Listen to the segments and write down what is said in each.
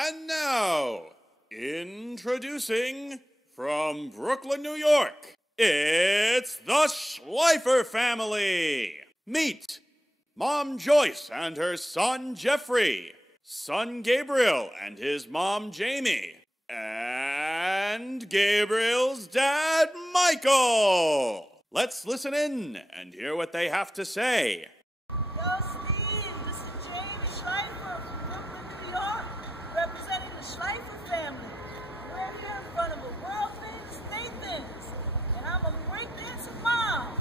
And now, introducing from Brooklyn, New York, it's the Schleifer family. Meet Mom Joyce and her son Jeffrey, son Gabriel and his mom Jamie, and Gabriel's dad Michael. Let's listen in and hear what they have to say. Yo, Steve, this is Jamee Schleifer from Brooklyn, New York, representing the Schleifer family. We're here in front of a world-famous Nathan's, and I'm a breakdancing mom.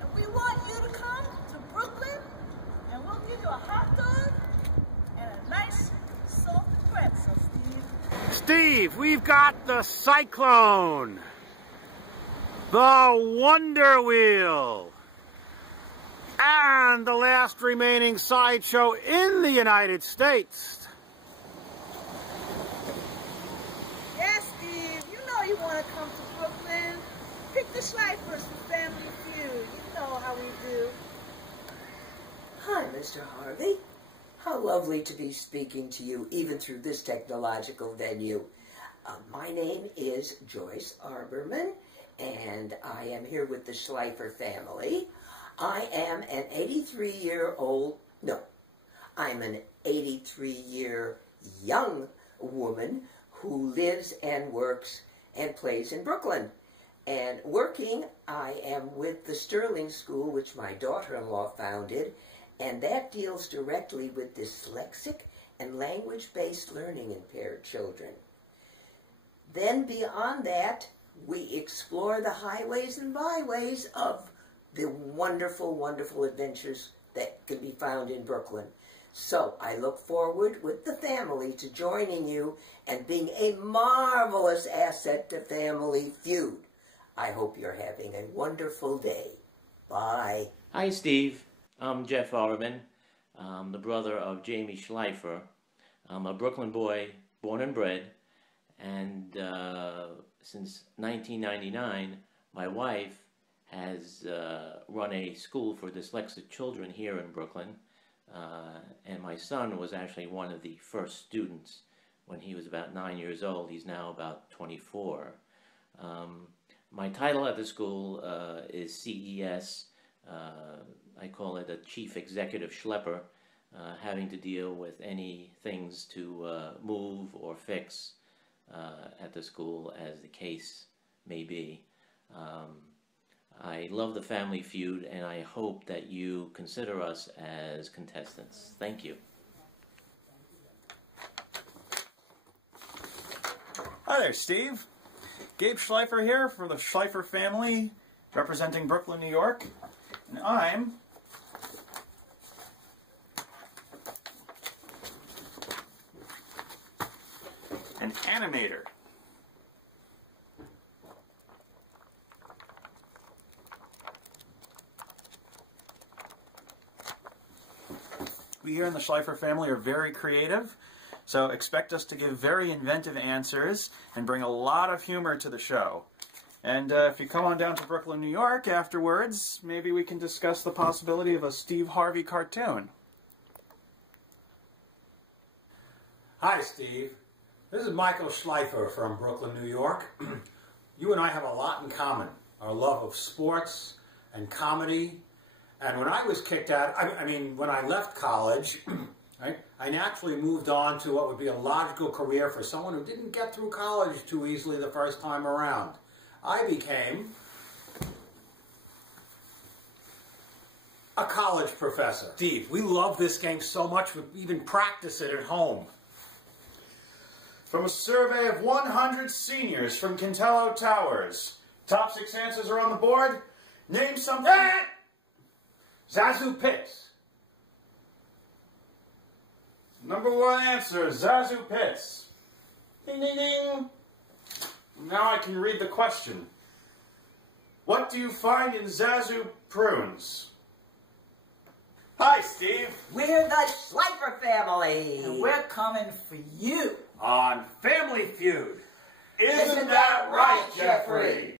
And we want you to come to Brooklyn, and we'll give you a hot dog and a nice salted pretzel, Steve. Steve, we've got the Cyclone, the Wonder Wheel, and the last remaining sideshow in the United States. Yes, Steve, you know you want to come to Brooklyn. Pick the Schleifers for Family Feud. You know how we do. Hi, Mr. Harvey. How lovely to be speaking to you, even through this technological venue. My name is Joyce Arberman, and I am here with the Schleifer family. I am an 83-year-old, no, I'm an 83-year young woman who lives and works and plays in Brooklyn. And working, I am with the Sterling School, which my daughter-in-law founded, and that deals directly with dyslexic and language-based learning impaired children. Then beyond that, we explore the highways and byways of the wonderful, wonderful adventures that can be found in Brooklyn. So I look forward with the family to joining you and being a marvelous asset to Family Feud. I hope you're having a wonderful day. Bye. Hi, Steve. I'm Jeff Auerman, the brother of Jamee Schleifer. I'm a Brooklyn boy, born and bred, and since 1999, my wife has run a school for dyslexic children here in Brooklyn, and my son was actually one of the first students when he was about 9 years old. He's now about 24. My title at the school is CES. I call it a Chief Executive Schlepper, having to deal with any things to move or fix at the school, as the case may be. I love the Family Feud, and I hope that you consider us as contestants. Thank you. Hi there, Steve. Gabe Schleifer here for the Schleifer family, representing Brooklyn, New York. And I'm an animator. We here in the Schleifer family are very creative, so expect us to give very inventive answers and bring a lot of humor to the show. And if you come on down to Brooklyn, New York afterwards, maybe we can discuss the possibility of a Steve Harvey cartoon. Hi, Steve. This is Michael Schleifer from Brooklyn, New York. You and I have a lot in common. Our love of sports and comedy. And when I was kicked out, when I left college, right, I naturally moved on to what would be a logical career for someone who didn't get through college too easily the first time around. I became a college professor. Steve, we love this game so much we even practice it at home. From a survey of 100 seniors from Kintello Towers, top 6 answers are on the board. Name something. Zazu Pitts. Number 1 answer, Zazu Pitts. Ding, ding, ding. Now I can read the question. What do you find in Zazu prunes? Hi, Steve. We're the Schleifer family. And we're coming for you. On Family Feud. Isn't that right, Jeffrey?